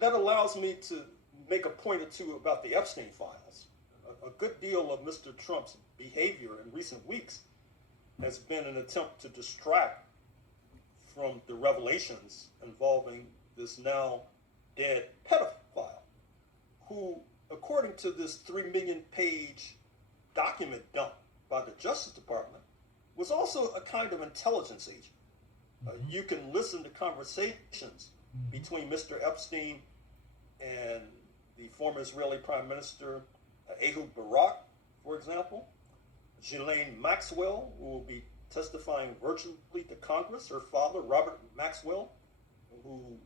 that allows me to make a point or two about the Epstein files. A good deal of Mr. Trump's behavior in recent weeks has been an attempt to distract from the revelations involving this now dead pedophile, who, according to this 3 million page document dump by the Justice Department, was also a kind of intelligence agent. You can listen to conversations between Mr. Epstein and the former Israeli Prime Minister Ehud Barak, for example. Ghislaine Maxwell, who will be testifying virtually to Congress. Her father, Robert Maxwell, who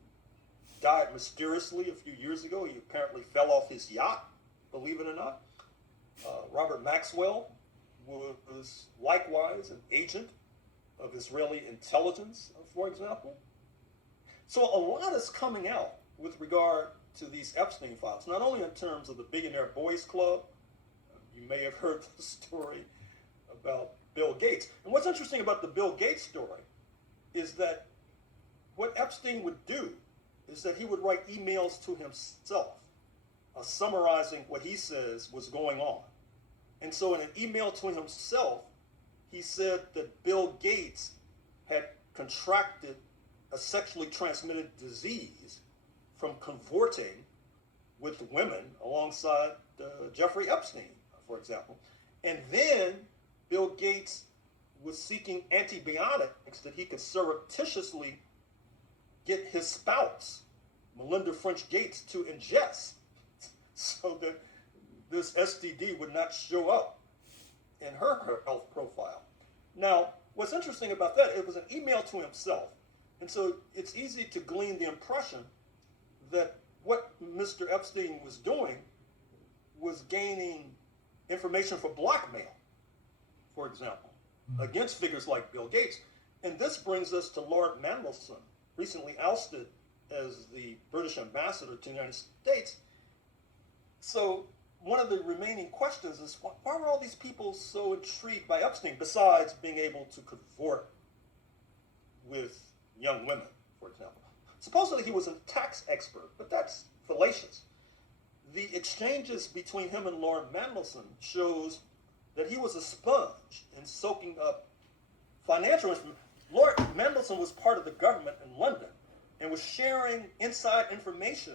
died mysteriously a few years ago. He apparently fell off his yacht, believe it or not. Robert Maxwell was likewise an agent of Israeli intelligence, for example. So a lot is coming out with regard to these Epstein files, not only in terms of the Billionaire Boys Club. You may have heard the story about Bill Gates. And what's interesting about the Bill Gates story is that what Epstein would do is that he would write emails to himself, summarizing what he says was going on. And so in an email to himself, he said that Bill Gates had contracted a sexually transmitted disease from cavorting with women alongside Jeffrey Epstein, for example. And then Bill Gates was seeking antibiotics that he could surreptitiously get his spouse, Melinda French Gates, to ingest so that this STD would not show up in her health profile. Now, what's interesting about that, it was an email to himself. And so it's easy to glean the impression that what Mr. Epstein was doing was gaining information for blackmail, for example, against figures like Bill Gates. And this brings us to Lord Mandelson, recently ousted as the British ambassador to the United States. So one of the remaining questions is, why were all these people so intrigued by Epstein, besides being able to cavort with young women, for example? Supposedly he was a tax expert, but that's fallacious. The exchanges between him and Lord Mandelson shows that he was a sponge in soaking up financial information. Lord Mandelson was part of the government in London and was sharing inside information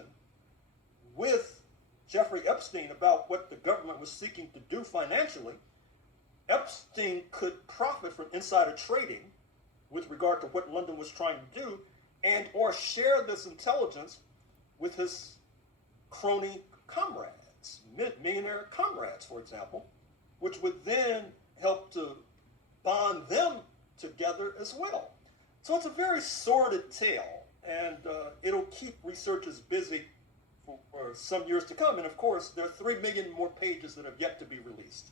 with Jeffrey Epstein about what the government was seeking to do financially. Epstein could profit from insider trading with regard to what London was trying to do, and or share this intelligence with his crony comrades, millionaire comrades, for example, which would then help to bond them together as well. So it's a very sordid tale, and it'll keep researchers busy for some years to come. And of course, there are 3 million more pages that have yet to be released.